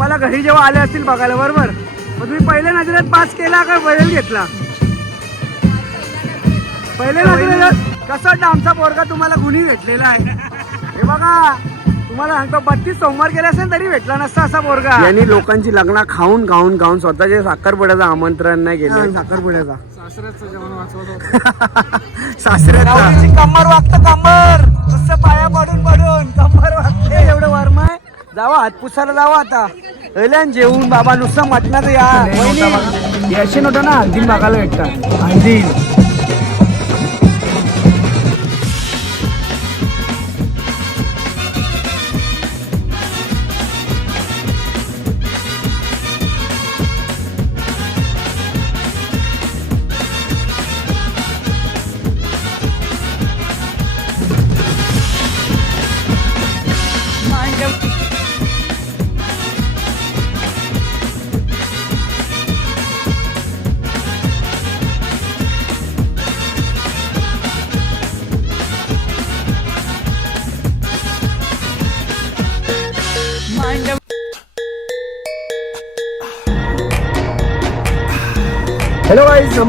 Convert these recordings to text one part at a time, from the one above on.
तुम्हाला घरी जेव्हा आले असतील बघायला बरोबर? मग तुम्ही पहिल्या नजरेत पास केला का बैल घेतला? पहिल्या नजरेत कसं वाटतं आमचा पोरगा तुम्हाला गुन्ही भेटलेला आहे? हे बघा तुम्हाला सांगतो बत्तीस सोमवार केले असेल तरी भेटला नसता असा पोरगा. यांनी लोकांची लग्न खाऊन खाऊन खाऊन स्वतःच्या साखरपुड्याचं आमंत्रण नाही केलं. साखरपुड्याचा. सासऱ्याचा कंबर वागत कंबर. नुसतं पाया पडून पडून कंबर वागते. एवढं वर्म आहे जावा हात पुसायला जावा आता. अल्यान जेवून बाबा नुसतं मटणाचं या वहिनी, नव्हतं ना हल्दी बघायला भेटतात हल्दी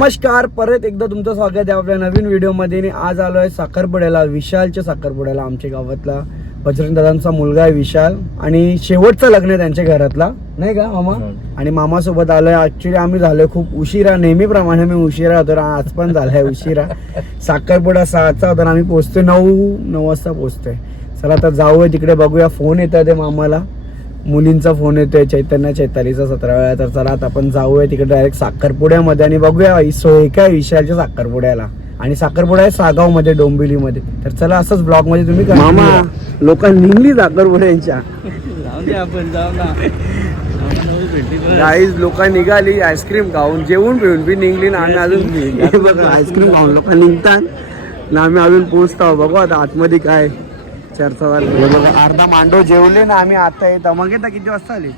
नमस्कार परत एकदा तुमचं स्वागत आहे आपल्या नवीन व्हिडिओमध्ये. आणि आज आलो आहे साखरपुड्याला विशालच्या साखरपुड्याला आमच्या गावातला. बजरंग दादांचा मुलगा आहे विशाल. आणि शेवटचं लग्न आहे त्यांच्या घरातला. नाही का मामा? आणि मामासोबत आलोय. ऍक्च्युली आम्ही झालोय खूप उशिरा. नेहमीप्रमाणे मी उशिरा होतो आज पण झालाय उशिरा. साखरपुडा सहाचा होता. आम्ही पोहोचतोय नऊ नऊ वाजता पोहोचतोय. चला आता जाऊया तिकडे बघूया. फोन येतात आहे मामाला. मुलींचा फोन येतोय चैतन्य चैतालीचा सतरा वेळा. तर चला आता आपण जाऊया तिकडे डायरेक्ट साखरपुड्यामध्ये आणि बघूया ही सोय काय विशालच्या साखरपुड्याला. आणि साखरपुडा आहे सागावमध्ये डोंबिवलीमध्ये. तर चला असंच ब्लॉगमध्ये तुम्ही मामा लोक निघली साखरपुड्यांच्या. गाईज लोक निघाली आईस्क्रीम खाऊन जेवून पिऊन बी निघली ना आम्ही अजून बघा आईस्क्रीम खाऊन लोक निघतात. ना आम्ही अजून पोहोचतो. बघू आता आतमध्ये काय चर्चा अर्धा मांडव जेवले ना आम्ही आता येत. मग येता किती वाजता आले?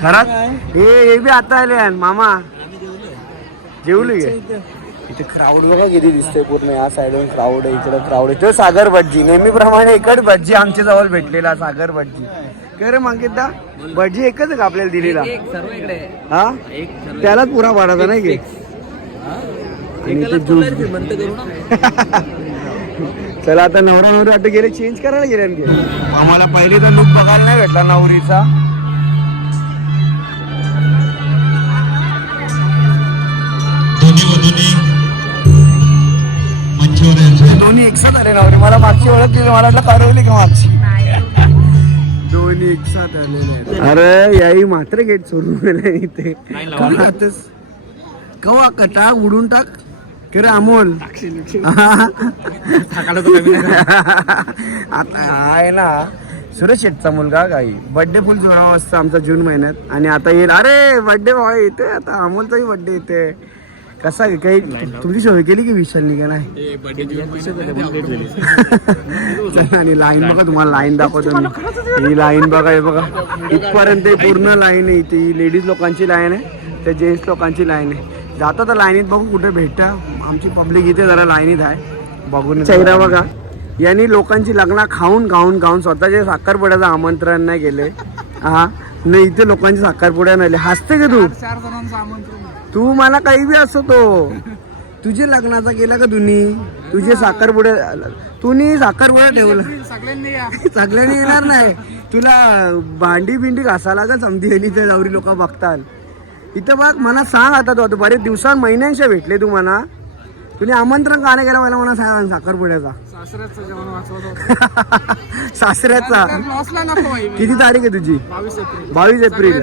खरात हे हे बी आता आले आणि मामा. जेवले गे इथे क्राऊड बघा किती दिसतंय पूर्ण. या साईडून क्राऊड आहे इकडे क्राऊड आहे. तो सागर भटजी. नेहमीप्रमाणे इकडे भटजी आमच्या जवळ भेटलेला सागर भटजी. काय रे मंकिता भटजी एकच आहे का आपल्याला दिलेला? हा? त्यालाच पुरा पाडायचा नाही की? आणि ते ज्यूस चला आता नवरा नवरी वाटतं गेले चेंज करायला गेले आणखी. आम्हाला पहिले तर लुक बघायला नाही भेटला नवरीचा. दोन्ही एकसाथ आले नवरी. मला मागची ओळख दिली मला वाटलं कारवली का मागची. दोन्ही एकसाथ आलेले. अरे याही मात्र गेट सोडून गेले इथे? कवा का टाक उडून टाक. रे अमोल आता आहे ना सुरेश शेटचा मुलगा काही बर्थडे फुल जुळावा असतं आमचा जून महिन्यात. आणि आता येईल. अरे बर्थडे भावा येते आता. अमोलचाही बर्थडे येते कसा? काही तुमची सोय केली की विशालनी का नाही? चला आणि लाईन बघा तुम्हाला लाईन दाखवतो मी. ही लाईन बघा हे बघा. इथपर्यंत ही पूर्ण लाईन आहे ही लेडीज लोकांची लाईन आहे. त्या जेंट्स लोकांची लाईन आहे. जाता तर लाईनीत बघू कुठे भेटता. आमची पब्लिक इथे जरा लाईनीत आहे. बघून चेहरा बघा. यांनी लोकांची लग्न खाऊन खाऊन खाऊन स्वतःच्या साखरपुड्याचं आमंत्रण नाही केले. हा? नाही इथे लोकांची साखरपुड्या नाही. हसते का तू? तू मला काही बी असतो तो. तुझे लग्नाचा केला का तुम्ही? तुझे साखरपुड्या तुम्ही साखरपुड्या ठेवलं. सगळ्यांनी येणार नाही. तुला भांडी बिंडी घासा लागल समधी ते नवरी लोक बघतात इथं बघ मला सांग आता तू आता बरेच दिवसां महिन्यांच्या भेटले तू मला तुम्ही आमंत्रण का नाही केलं मला मला सांग साखरपुड्याचा? सासऱ्याचा किती तारीख आहे तुझी? बावीस एप्रिल.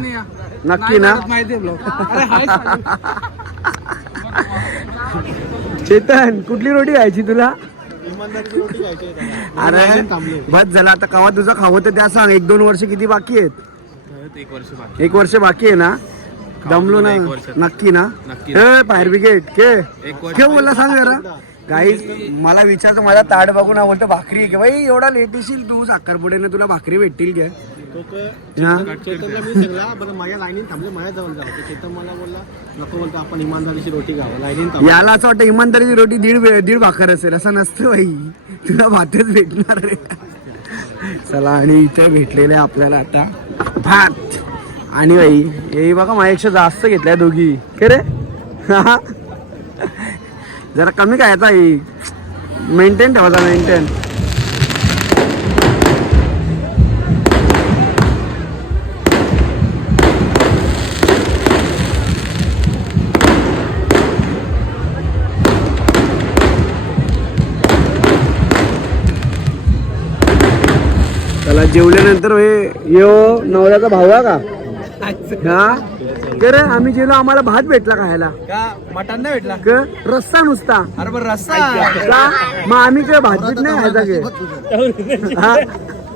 नक्की ना? चेतन कुठली रोटी खायची तुला? अरे बस झाला आता कवा तुझं खावं तर त्या सांग. एक दोन वर्ष किती बाकी आहेत? एक वर्ष बाकी आहे ना? दमलो ना. नक्की ना. ए फायर ब्रिगेड के के बोलला सांग जरा. काही मला विचारतो माझा ताट बघून हा बोलतो भाकरी आहे की बाई एवढा लेट येशील तू साखरपुड्याने तुला भाकरी भेटतील का? चेतनला मी सगळा बरं माझ्या लाईनीत थांबले माझ्या जवळ जाऊ तर चेतन मला बोलला नको बोलतो आपण इमानदारीची रोटी खावा. लाईनीत थांबलो. याला असं वाटतं इमानदारीची रोटी दीड दीड भाकर असेल असं नसतं बाई. तुला भातच भेटणार रे चला आणि इथे भेटलेले आपल्याला आता भात. आणि बाई हे बघा माझ्यापेक्षा जास्त घेतल्या दोघी. के रे. हा? जरा कमी काय आता मेंटेन ठेवायचा मेंटेन त्याला जेवल्यानंतर हे यो नवऱ्याचा भाऊ आहे का? हा? आम्ही जेवलो आम्हाला भात भेटला खायला. का? मटण नाही भेटला? क रस्सा नुसता. अरे बरं रस्सा. का मग आम्ही काय भात बीत नाही खायचा के हा?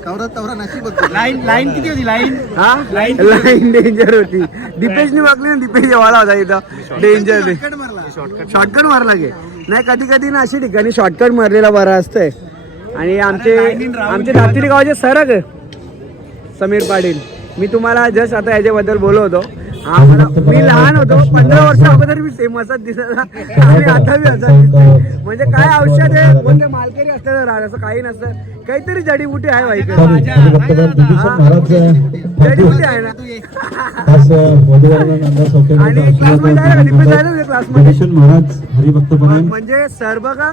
कवरा तवरा नशीब लाईन लाईन किती होती? लाईन? हा? लाईन डेंजर होती? दीपेशनी बघली ना दीपेश जेवायला होता इथं. डेंजर शॉर्टकट मारला. गे. नाही कधी कधी ना अशी ठिकाणी शॉर्टकट मारलेला बरा असतंय. आणि आमचे आमचे दातीरी गावाचे सरक समीर पाटील. मी तुम्हाला जस्ट आता याच्याबद्दल बोललो होतो. हा मला मी लहान होतो पंधरा वर्ष अगोदर मी सेम असत दिसत आणि आता मी. म्हणजे काय औषध आहे? कोणते मालकरी असतं राहत असं काही नसतं. काहीतरी जडीबुटी आहे जडीबुटी आहे. ना? आणि क्लासमध्ये आहे आहे ना क्लासमध्ये म्हणजे सर बघा.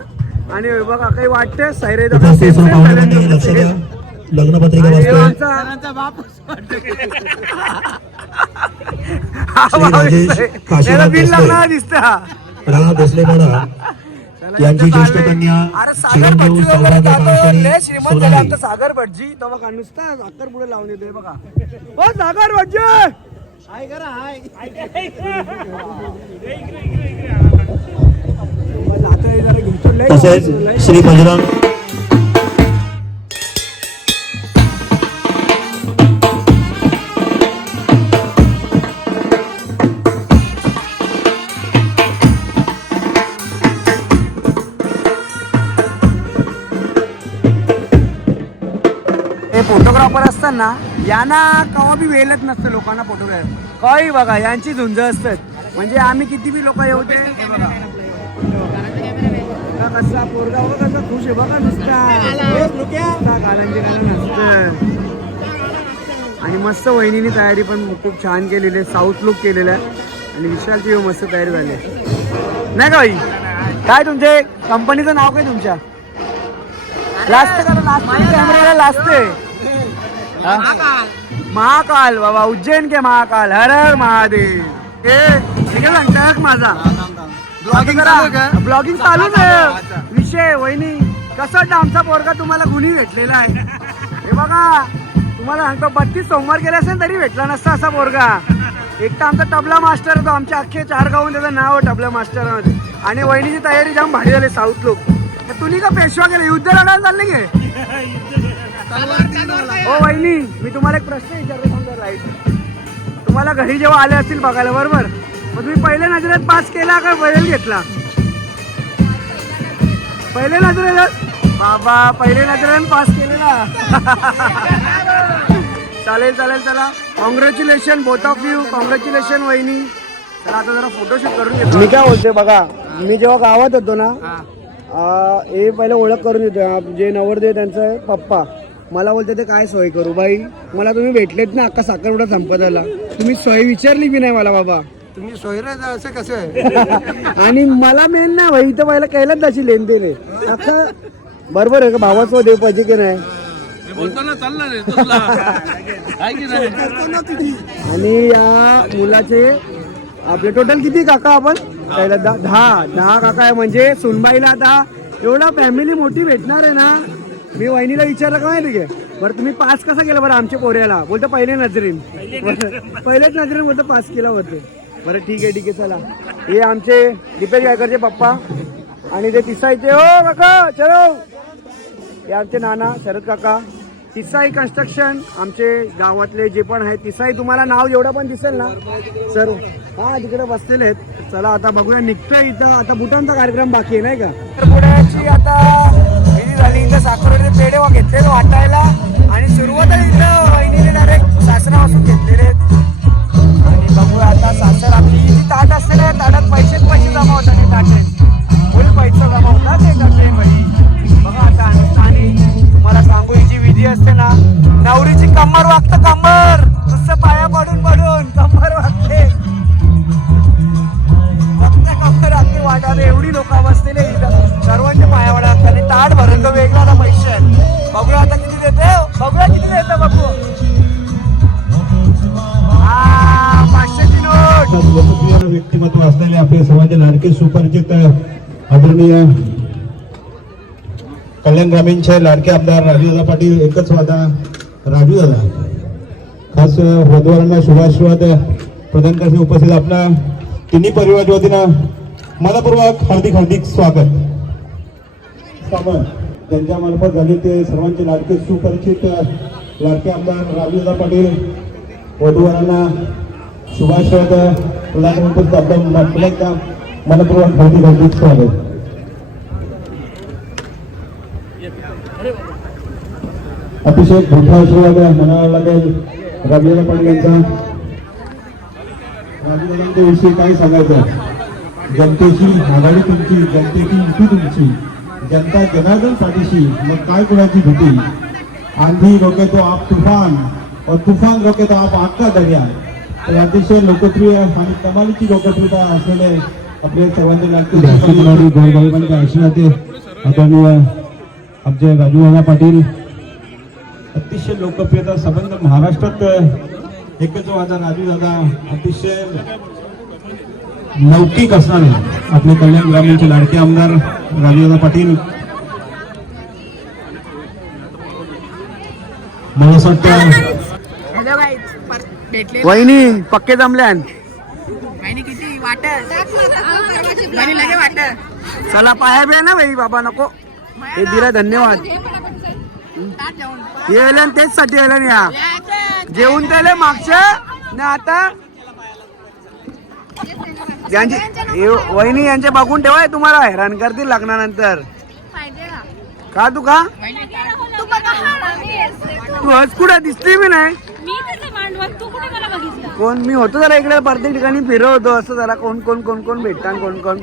आणि बघा काही वाटते सायरे लग्नपत्रिका वाचतोय. राणा भोसले यांची ज्येष्ठ कन्या अरे सागर चिरंजीव सागर भटजी तेव्हा का नुसता साखर पुढे लावून येतोय बघा. ओ सागर भटजी हाय करा हाय. तसेच श्री बजरंग असतात ना यांना कवा बी वेळच नसतं लोकांना फोटोग्राफर काही बघा यांची झुंज असतात. म्हणजे आम्ही किती बी लोक येऊ दे हे बघा. बघा कसा पोरगा बघा कसा खुश आहे बघा नुसता. आणि मस्त वहिनीने तयारी पण खूप छान केलेली आहे साऊथ लुक केलेला आहे. आणि विशालची मस्त तयारी झाली आहे. नाही का बाई? काय तुमचे कंपनीचं नाव काय तुमच्या? लास्ट का लास्ट कॅमेऱ्याला लास्ट महाकाल. बाबा. उज्जैन के महाकाल. हर हर महादेव. ए हे काय सांगता माझा. ब्लॉगिंग चालू? ब्लॉगिंग चालूच आहे. विषय वहिनी कसं वाटतं आमचा पोरगा तुम्हाला गुन्ही भेटलेला आहे? हे बघा तुम्हाला सांगतो बत्तीस सोमवार केले असेल तरी भेटला नसता असा पोरगा. एक तर आमचा तबला मास्टर होतो. आमच्या अख्खे चार गावून त्याचं नाव आहे तबला मास्टरमध्ये आणि वहिनीची तयारी जाम भारी झाली साऊथ लोक. तुम्ही का पेशवा केले? युद्ध लढायला चालले गे हो वहिनी मी तुम्हाला एक प्रश्न विचारतो समजा राईट. तुम्हाला घरी जेव्हा आले असतील बघायला बरोबर? मग तुम्ही पहिल्या नजरेत पास केला का बैल घेतला? पहिले नजरेत? बाबा पहिले नजरेत पास केलेला. चालेल चालेल चला. Congratulation both of you congratulation वहिनी. चला आता जरा फोटोशूट करून घेतो. मी काय बोलते बघा मी जेव्हा गावात होतो ना हे पहिले ओळख करून देतो. जे नवरदेव त्यांचं पप्पा. मला बोलते ते काय सोय करू बाई? मला तुम्ही भेटलेत ना अख्खा साखरपुडा संपत आला तुम्ही सोय विचारली बी नाही मला बाबा. तुम्ही सोयरे असं कसं आहे? आणि मला मेन ना भाई इथं पहिला कैलाच तशी लेन देन आहे. अख्खं बरोबर आहे का? भावाचं देव पाहिजे की नाही? आणि या मुलाचे आपले टोटल किती काका आपण? दहा. दहा काका आहे म्हणजे सुनबाईला आता एवढा फॅमिली मोठी भेटणार आहे ना मी वहिनीला विचारलं का माहिती घे बरं तुम्ही पास कसा केला बरं आमच्या पोऱ्याला? बोलतो पहिले नजरेन. पहिल्याच नजरेन बोलतो पास केला होतं. बरं ठीक आहे ठीक आहे चला. हे आमचे दीपेश गायकरचे पप्पा आणि ते तिसाईचे हो काका चलो. हे आमचे नाना शरद काका. तिसाई कन्स्ट्रक्शन आमचे गावातले जे पण आहेत तिसाई तुम्हाला नाव एवढं पण दिसेल ना सर हा तिकडे बसलेले आहेत. चला आता बघूया निघतोय इथं. आता बुटांचा कार्यक्रम बाकी आहे नाही का? तर पुण्याची आता साखर पेढे वा घेतलेले कल्याण लाडके आमदार राजूदादा पाटील एकच वादा राजूदादा. खास वधूवरांना शुभाशीर्वाद प्रदान करण्यासाठी उपस्थित आपला तिन्ही परिवाराच्या वतीनं मनपूर्वक हार्दिक हार्दिक स्वागत. कामं त्यांच्या झाले ते सर्वांचे लाडके सुपरिचित लाडके आमदार राजूदादा पाटील वधूवरांना शुभाशीर्वाद प्रदान उपस्थित आपलं एकदा मनपूर्वक हार्दिक हार्दिक स्वागत. अतिशय मोठा आशीर्वाद म्हणावा लागेल. राजूदादा पाटील यांचा. राजूदादांच्या विषयी काय सांगायचं? जनतेची आघाडी तुमची जनतेची युती तुमची जनता जनार्दन पाठीशी मग काय कोणाची भीती? आंधी रोके तो आप तुफान और तुफान रोके तो आप आग का दर्या. तर अतिशय लोकप्रिय आणि कमालीची लोकप्रियता असलेले आपले सर्वांचे लागते गोरगरिबांच्या आशीर्वाद आदरणीय आमचे राजूदादा पाटील अतिशय लोकप्रियता संबंध महाराष्ट्रात एकच वादा राजू दादा अतिशय लौकिक असणारे आपले कल्याण ग्रामीणचे लाडके आमदार राजूदादा पाटील. मला असं वाटतं वहिनी पक्के जमल्यान? किती? वाट चला पाया बे ना भाई बाबा नको. हे दिलं धन्यवाद. आणि तेच साठी आले या. जेवून त्याले मागच्या ना आता यांची हे वहिनी यांचे बघून ठेवाय तुम्हाला हैराण करतील लग्नानंतर. का तू का? तू बघा हा. तू. हज कुठं दिसली मी नाही? मी कसं मांडवत तू कुठे मला बघितलं? कोण? मी होतो जरा इकडे प्रत्येक ठिकाणी फिरव होतो. असं जरा कोण कोण कोण कोण भेटतात कोण कोण?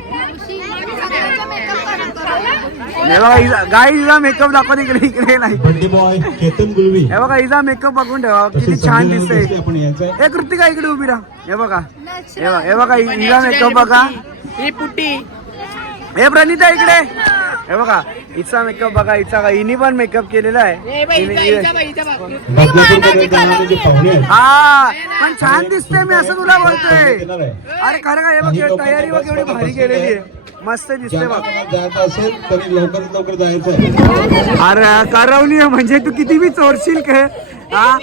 हे बघा हिचा- गाई हिचा मेकअप दाखवा इकडे इकडे नाही. बंडी बॉय केतन गुलवी हे बघा हिचा मेकअप बघून ठेवा किती छान दिसते हे कृतिका इकडे उभी राहा. हे बघा. हे बघा बघा हिचा मेकअप बघा. ही पुट्टी हे प्रणिता इकडे. हे बघा हिचा मेकअप बघा हिचा हिनी पण मेकअप केलेला आहे. ए बाई हिने- हिचा- हिचा बाई, हिचा बाई. बदलापूरमध्ये जाणारे जे पाहुणे आहेत. हा पण छान दिसते मी असं तुला बोलतोय. अरे खरं का हे बघ हे तयारी बघ एवढी भारी केलेली आहे. मस्त दिसते बघ असेल तरी लवकर जायचं अरे करवली आहे म्हणजे तू किती बी चोरशील काय हा?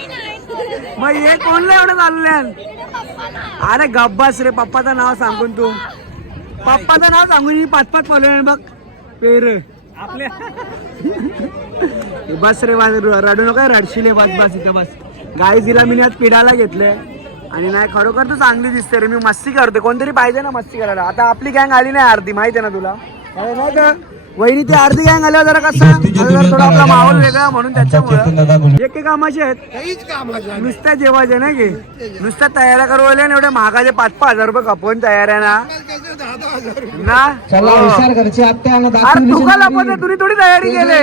मग हे कोणला एवढं चाललंय? अरे गब्बास रे पप्पाचं नाव सांगून तू. पप्पाचं नाव सांगून ही पाच पाच पळले बघ. पेर. आपल्या बस रे बस रडू नका रडशील बस बस इथं बस. गाई तिला मी आज पिढाला घेतले आणि नाही खरोखर तू चांगली दिसते रे. मी मस्ती करते कोणतरी पाहिजे ना मस्ती करायला. आता आपली गँग आली नाही अर्धी माहिती आहे ना तुला? अरे नाही का वहिनी ती अर्धी गँग आल्यावर जरा कसं जरा थोडा आपला माहोल वेगळा म्हणून त्याच्यामुळे. एके कामाचे आहेत. काहीच कामाचं नुसत्या जेवायचे नाही की? नुसत्या तयाऱ्या करू आल्या एवढे महागाचे पाच पाच हजार रुपये खपवून तयाऱ्या ना. दहा दहा हजार रुपये. ना? अरे तुका लपत तुम्ही. थोडी तयारी केली.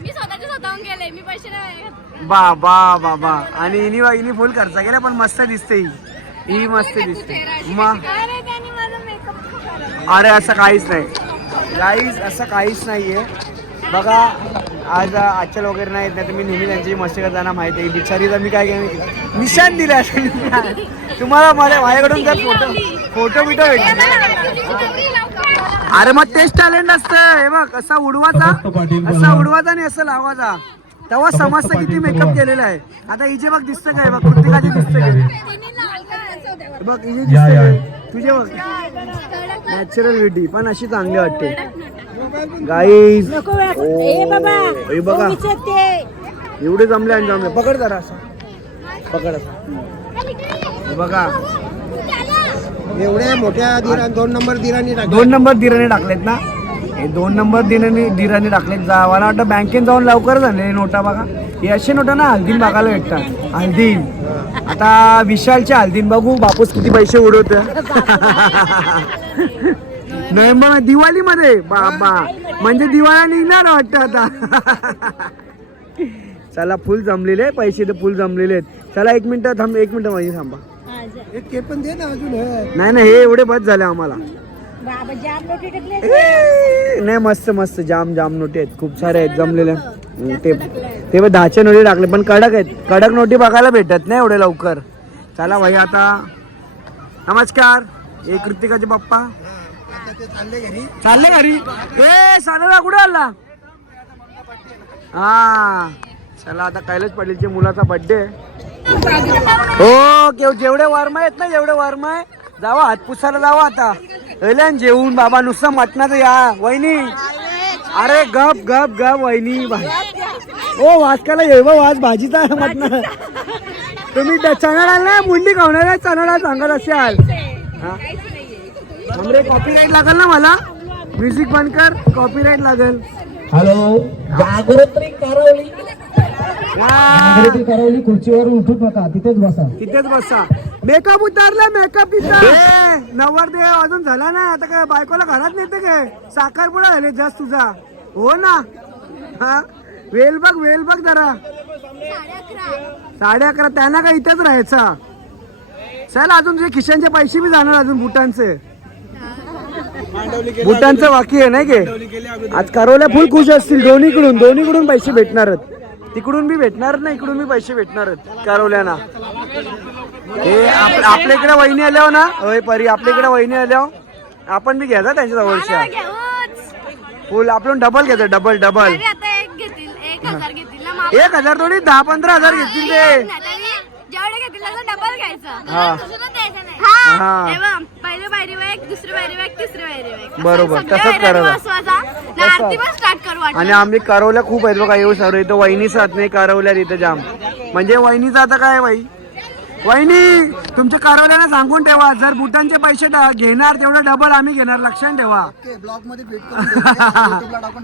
मी स्वतःच्या स्वतःहून गेले मी पैसे नाही. घेत. बाबा बाबा आणि इनी इनी फुल खर्च केला पण मस्त दिसते ही. ही मस्त दिसते. मग अरे असं काहीच नाही. गाईज असं काहीच नाहीये. बघा आज आजच्या वगैरे नाही नाही तर मी नेहमी त्यांची मस्ती करताना माहिती आहे. बिचारीला मी काय केलं? निशाण दिले असं. तुम्हाला मला माझ्याकडून काय फोटो फोटो बिटो भेटले. अरे मग तेच टॅलेंट असतं. हे बघ असा उडवाचा असा उडवाचा आणि असं लावायचा तेव्हा समजतं किती मेकअप केलेला आहे. आता हिचे बघ दिसतं काय बघ कृतिकाचे दिसतं काय? बघ. हिचे दिसतं तुझे बघ. नॅचरल ब्युटी पण अशी चांगली वाटते. गाईज हे बघा. एवढे जमले आणि जमले. पकड जरा असं. पकड असं. हे बघा. एवढ्या मोठ्या दिरा दोन नंबर टाकले दोन नंबर दिराने टाकलेत ना? हे दोन नंबर दिराने दिराने टाकलेत. जा मला वाटतं बँकेत जाऊन लवकर झाले नोटा बघा. हे असे नोटा ना हल्दीन बघायला भेटतात. हल्दीन. आता विशालच्या हल्दीन बघू. बापूस किती पैसे उडवत नोव्हेंबर दिवाळीमध्ये. बाबा. म्हणजे दिवाळी निघणार वाटतं आता. चला फुल जमलेले पैसे तर फुल जमलेले आहेत. चला एक मिनिट थांब एक मिनिट माझी थांबा. एक ते पण दे ना अजून. नाही नाही हे एवढे बस झाले आम्हाला. नाही मस्त मस्त जाम जाम नोटी आहेत. खूप सारे आहेत जमलेले. हम्म, ते ते पण दहाच्या नोटी टाकले पण कडक आहेत. कडक नोटी बघायला भेटत नाही एवढे लवकर. चला भाई आता. नमस्कार. हे कृतिकाचे पप्पा. चालले घरी. ए सानरा कुठे आला? हा. चला आता कैलास पाटीलच्या मुलाचा बर्थडे हो केव जेवढे वर्मा आहेत ना जेवढे वर्मा आहे जावा हात पुसायला जावा आता. अल्यान जेवून बाबा नुसतं मटणाचं या वहिनी. अरे गप गप गप वहिनी भाई. ओ वाचकाला ये बा वाच भाजीचा मटण. तुम्ही त्या चणाला ना मुंडी खावणार आहे चणाला सांगत असाल. हा? हमरे कॉपीराईट लागल ना मला? म्युझिक बंद कर कॉपीराईट लागल. हॅलो जागृती करवली. खुर्चीवर उठूच नका तिथेच बसा. तिथेच बसा. मेकअप उतारला मेकअप नवर दे अजून झाला ना आता काय बायकोला घरात नेते काय? साखरपुडा झाले जास्त तुझा. हो ना? हा? वेल बघ वेल बघ जरा. साडे अकरा. त्यांना काय इथेच राहायचा. चल अजून तुझे खिशांचे पैसे बी जाणार अजून बुटांचे. बुटांचं बाकी आहे नाही के आज करवल्या फुल खुश असतील. दोन्हीकडून दोन्हीकडून पैसे भेटणारच तिकडून बी भेटणार ना इकडून बी पैसे भेटणारच करवल्याना हे आप- आपल्या इकडे वहिनी आल्यावर ना? होय परी आपल्या इकडे वहिनी आल्यावर आपण बी घ्यायचा त्यांच्या जवळच्या. फुल आपण डबल घ्यायचं डबल डबल एक हजार थोडी दहा पंधरा हजार घेतील ते. डबल घ्यायचं. पहिलं बाहेरी दुसरं बाहेरी तिसरं बाहेरी बरोबर, तसंच करायचं. आरती पण स्टार्ट करू वाटलं आणि आम्ही करवल्या खूप आहेत बघा येऊ सर्व. इथं वहिनीच नाही करवल्या इथं जाम. म्हणजे वहिनीचं आता काय बाई? वहिनी तुमच्या करवल्याला सांगून ठेवा. जर बुटांचे पैसे ड- घेणार तेवढं डबल आम्ही घेणार. लक्षात ठेवा. ब्लॉगमध्ये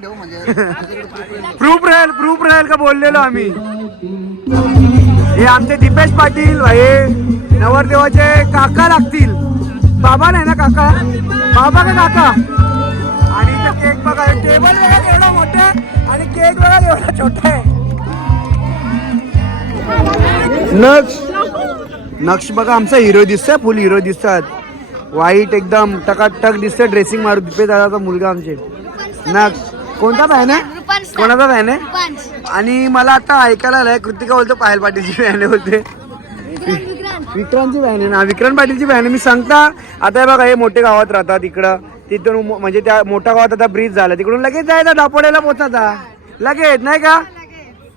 ठेवू म्हणजे प्रूफ राहील. प्रूफ राहील का बोललेलो आम्ही? हे आमचे दीपेश पाटील हे नवरदेवाचे काका लागतील. बाबा नाही ना काका? बाबा का काका? आणि केक बघा टेबल बघा केवढा मोठा आणि केक बघा केवढा छोटा आहे. नक्ष बघा आमचा हिरो दिसतोय फुल हिरो दिसतात वाईट एकदम टकाटक दिसतोय ड्रेसिंग मारू दीपेश दादाचा मुलगा आमचे. नक्ष कोणता फॅन आहे. कोणाचा फॅन आहे. आणि मला आता ऐकायला आलंय कृतिका बोलतो पायल पाटीलची फॅन आहे बोलते. विक्रांत, विक्रांत. विक्रांतची फॅन आहे ना? विक्रांत पाटीलची फॅन आहे. मी सांगता आता हे बघा हे मोठे गावात राहतात इकडं. तिथून मो- म्हणजे त्या मोठ्या गावात आता ब्रिज झाला. तिकडून लगेच जायचा डापोड्याला पोचायचा लगेच नाही का?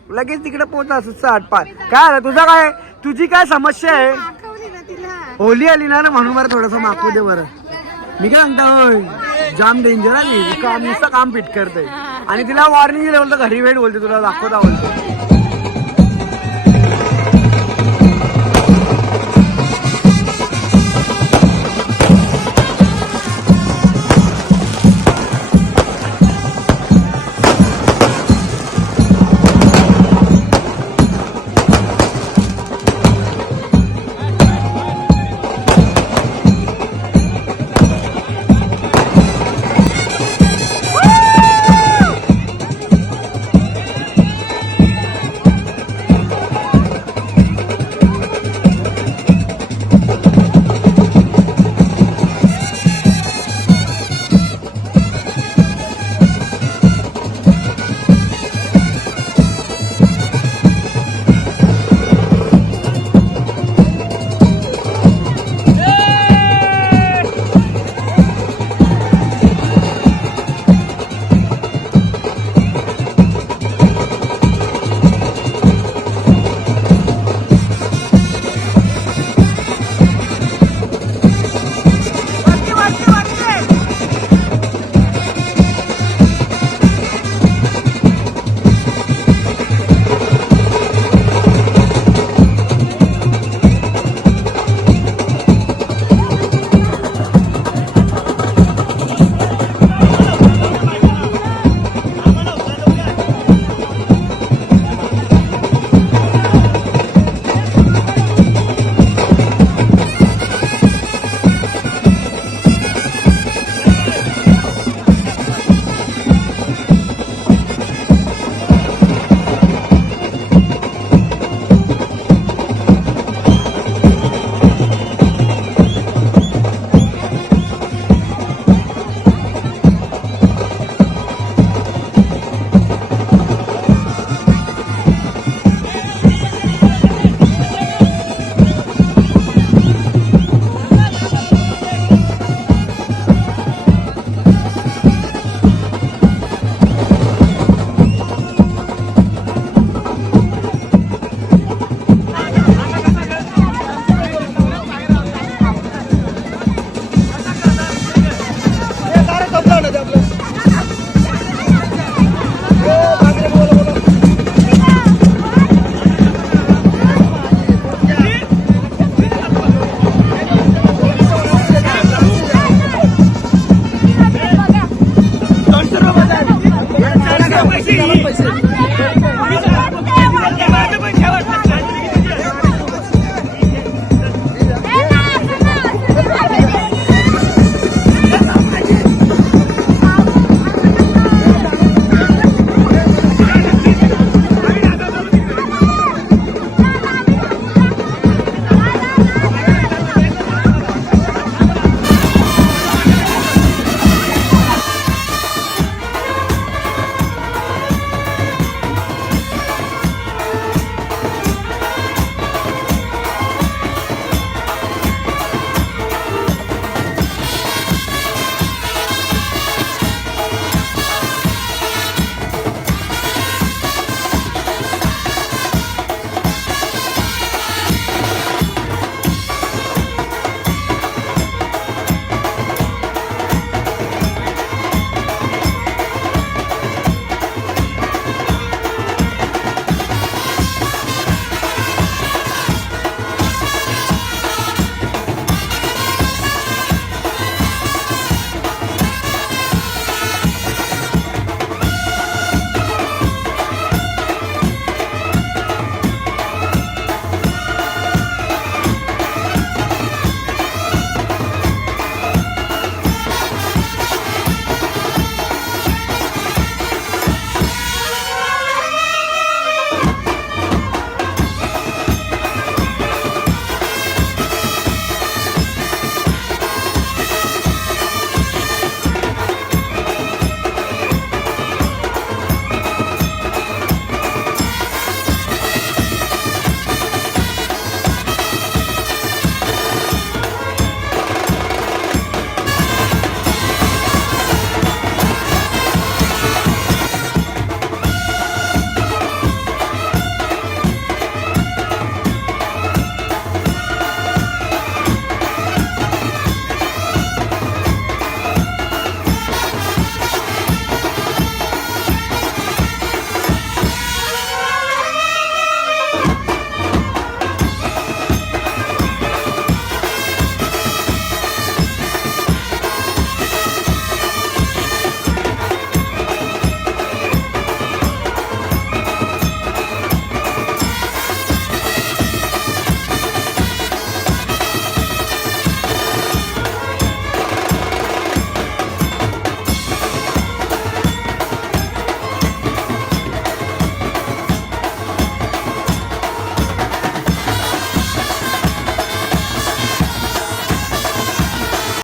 लगेच. तिकडे पोचा साठ पाच काय तुझा काय? तुझी काय समस्या आहे? होली आली ना म्हणून बरं थोडंसं मागू दे बरं. मी काय सांगता होय जाम डेंजर नी. काम नुसतं काम फिट करते आणि तिला वॉर्निंग दिलं बोलतो घरी वेळ बोलते तुला दाखवता बोलतो. Sim. Sim. Sim. Sim.